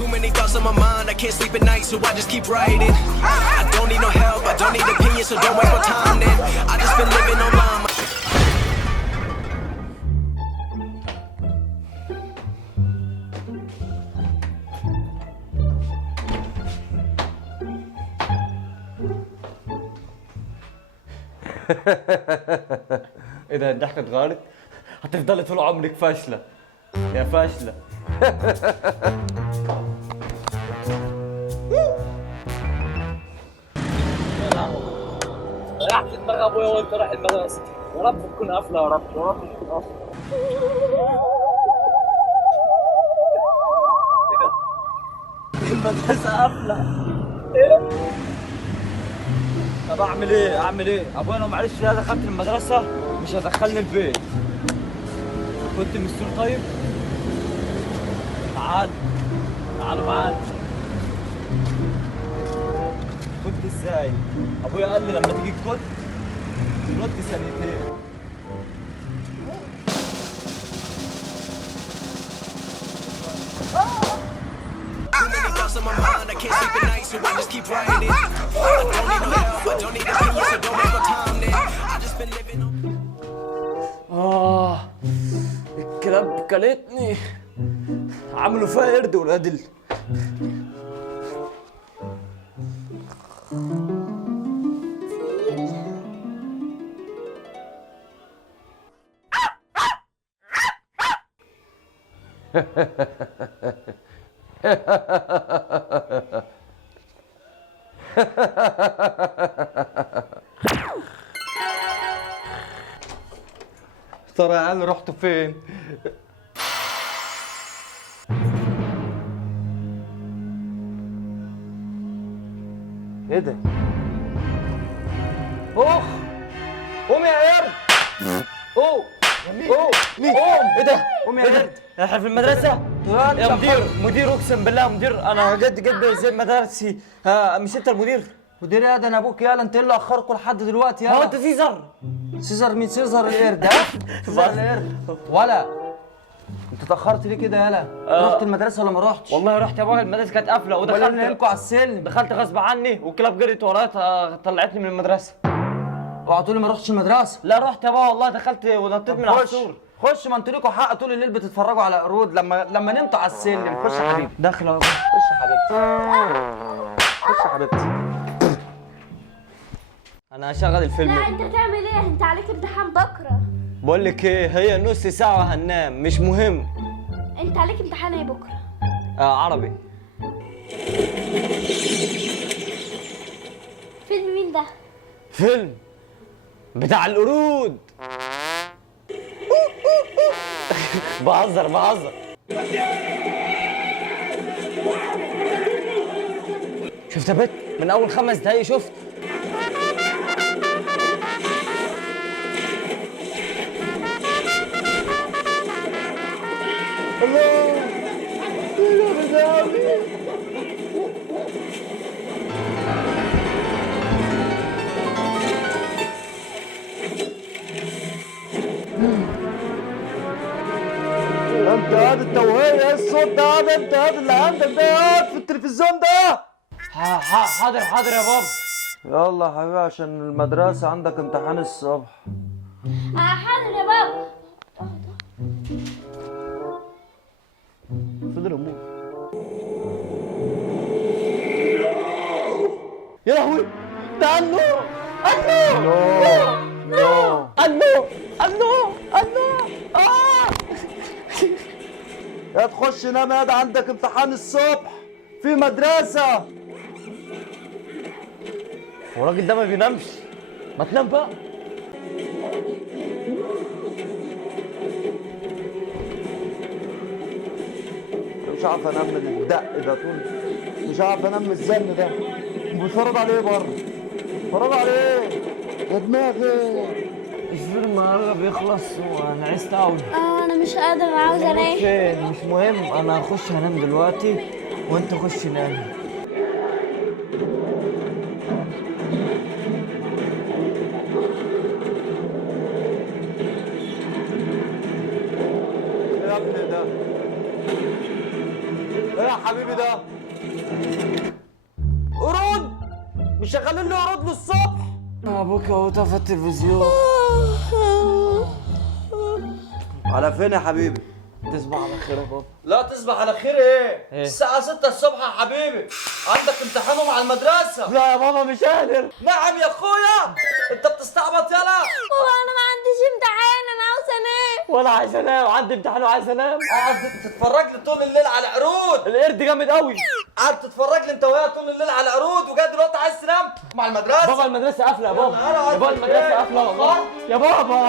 Too many thoughts on my mind, I can't sleep at night, so I just keep writing. I don't need no help, I don't need opinions, so don't waste my time then. I just been living online. اذا الضحكه اتغيرت هتفضلي طول عمرك فاشله يا فاشله. ريحت دماغ ابويا وانت رايح المدرسه. يا رب تكون قافله، يا رب يا رب تكون قافله. المدرسه قافله. ايه؟ طب اعمل ايه؟ اعمل ايه؟ ابويا لو معلش لا دخلت المدرسه مش هدخلني البيت. كنت مستور طيب؟ تعال تعالوا معانا. كنت ازاي؟ ابويا قال لي لما تيجي الكت ترد ثانيتين. On my mind, I can't sleep at night, so I just keep writing. I don't need no help, I don't need opinions, so don't waste my time then. I just been living on. الكلاب كلتني، عملوا فيها قرد ولاد ترى يا عيال رحتوا فين؟ ايه ده؟ اخ قوم يا قرد. قوم قوم ايه ده؟ قوم يا قرد. احنا في المدرسة؟ يا مدير اقسم بالله مدير، انا جد زي مدرسي. مش انت المدير؟ مدير ايه ده؟ انا ابوك. يالا انت ايه اللي اخركم لحد دلوقتي؟ يالا هو انت سيزر؟ سيزر مين؟ سيزر القرد. ها؟ سيزر القرد ولا انت اتاخرت ليه كده؟ يالا رحت المدرسه ولا ما رحتش؟ والله رحت يا ابويا، المدرسه كانت قافله ودخلت لكم على السلم. دخلت غصب عني والكلاب جريت ورايا طلعتني من المدرسه. اوعى تقول لي ما رحتش المدرسه. لا رحت يا بابا والله، دخلت ونطيت من على السور. خش، ما انتوا ليكوا حق طول الليل بتتفرجوا على قرود لما نمتوا على السلم. خش يا حبيبي. داخل يا بابا. خش يا حبيبتي. خش يا حبيبتي. انا هشغل الفيلم. لا انت تعمل ايه؟ انت عليك امتحان بكره. بقول لك ايه، هي نص ساعه وهننام، مش مهم. انت عليك امتحان ايه بكره؟ عربي. فيلم مين ده؟ فيلم بتاع القرود. بهزر. شفت يا بت؟ من اول 5 دقايق شفت. الله انت هذا التوهية، ايه الصوت ده؟ انت هذا اللي عندك ده في التلفزيون ده؟ حاضر يا بابا. يلا يا حبيبي عشان المدرسة عندك امتحان الصبح. حاضر يا بابا. فضل امور. يا لهوي ده النور. يا تخش نام يا ده، عندك امتحان الصبح في مدرسة. والراجل ده ما بينامش، ما تنام بقى. مش عارف انام من الدق ده طول، مش عارف انام من الزن ده. بيتفرج عليه بره، بيتفرج عليه يا دماغي. الفيلم قرب يخلص وانا عايز قوي. انا مش قادر، عاوز انام. فين؟ مش مهم، انا هخش هنام دلوقتي وانت خش نام. يا ابني ده ايه يا حبيبي حبيبي ده؟ قرود مشغلين لي قرود للصبح. ابوك اهو طفى التلفزيون. على فين يا حبيبي؟ تصبح على خير يا بابا. لا تصبح على خير ايه؟ إيه؟ الساعة 6 الصبح يا حبيبي، عندك امتحان مع المدرسة. لا يا بابا مش قادر. نعم يا اخويا، انت بتستعبط يلا. بابا انا ما عنديش امتحان، انا عاوزه انام. ولا عايز انام، عندي امتحان وعايز انام. قاعد تتفرج لي طول الليل على قرود. القرد جامد قوي. قاعد تتفرج لي انت وهي طول الليل على قرود، وجاي دلوقتي عايز تنام مع المدرسة. بابا المدرسة قافلة يا بابا. يلا، يا بابا المدرسة قافلة والله. يا بابا.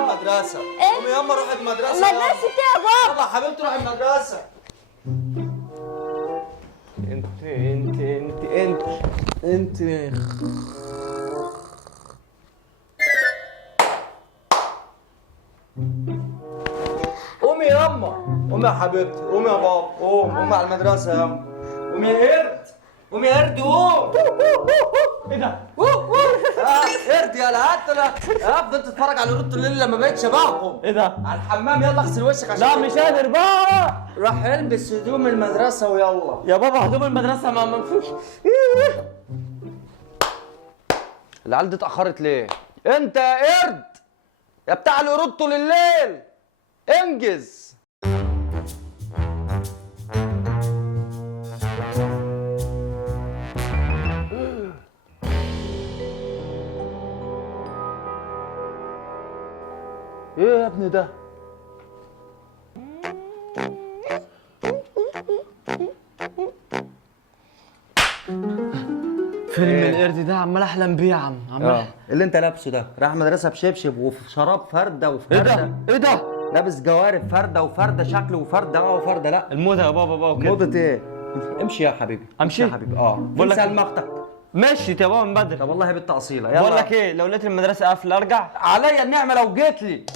المدرسة. إيه؟ قومي ياما روحي المدرسة. مدرسة ايه يا بابا؟ يلا يا حبيبتي روحي المدرسة. انت قومي ياما، قومي يا حبيبتي، قومي يا بابا، قومي على المدرسة ياما. قومي يا قرد، قومي يا قرد قوم. ايه ده؟ قرد يلا هات يا افضل تتفرج على قرود الليل لما بقيت شبههم. ايه ده؟ على الحمام يلا اغسل وشك عشان لا مش قادر بقى. راح البس هدوم المدرسة ويلا. يا بابا هدوم المدرسة ما فيش. العيال دي اتأخرت ليه؟ انت يا قرد يا بتاع القرود طول الليل انجز. ايه يا ابني ده؟ فيلم القرد ده عمال احلم بيه يا عم. عمال اللي انت لابسه ده رايح مدرسه بشبشب وفي شراب فرده ايه وفرده. ده؟ ايه ده؟ لابس جوارب فرده وفرده شكله وفرده وفرده. لا الموضة يا بابا بقى وكده. موضه ايه؟ امشي يا حبيبي. امشي؟ يا حبيبي بقول لك انسى المختك. مشيت يا بابا من بدري. طب والله يا بنت اصيله يلا. بقول لك ايه، لو لقيت المدرسة قافلة ارجع. عليا النعمه لو جيت لي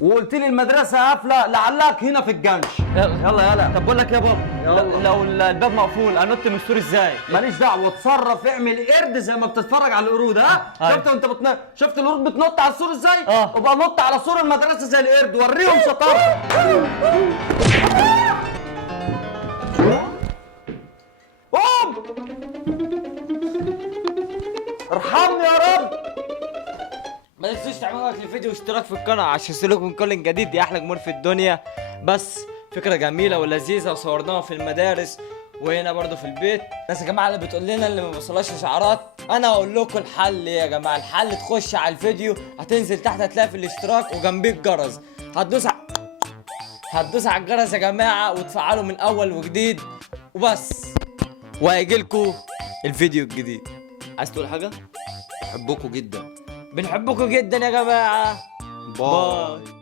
وقلت لي المدرسه قافله لعلك هنا في الجنش. يلا يلا. طب بقول لك يا بابا، لو الباب مقفول انط من السور ازاي؟ ماليش دعوه، اتصرف اعمل قرد زي ما بتتفرج على القرود. ها أيوة. شفت وانت شفت القرود بتنط على السور ازاي؟ اه. وبقى نط على سور المدرسه زي القرد وريهم شطاره. قوم ارحمني يا رب. ما تنسوش تعملوا لايك للفيديو واشتراك في القناة عشان يوصلكم من كل جديد. دي احلى جمهور في الدنيا. بس فكرة جميلة ولذيذة وصورناها في المدارس وهنا برضو في البيت. ناس يا جماعة اللي بتقول لنا اللي ما بيوصلهاش اشعارات، انا اقول لكم الحل ايه يا جماعة. الحل تخش على الفيديو، هتنزل تحت هتلاقي في الاشتراك وجنبيه الجرس، هتدوس على الجرس يا جماعة وتفعلوا من اول وجديد وبس، وهيجيلكوا الفيديو الجديد. عايز تقول حاجة؟ بحبكم جدا. بنحبكم جدا يا جماعة. باي.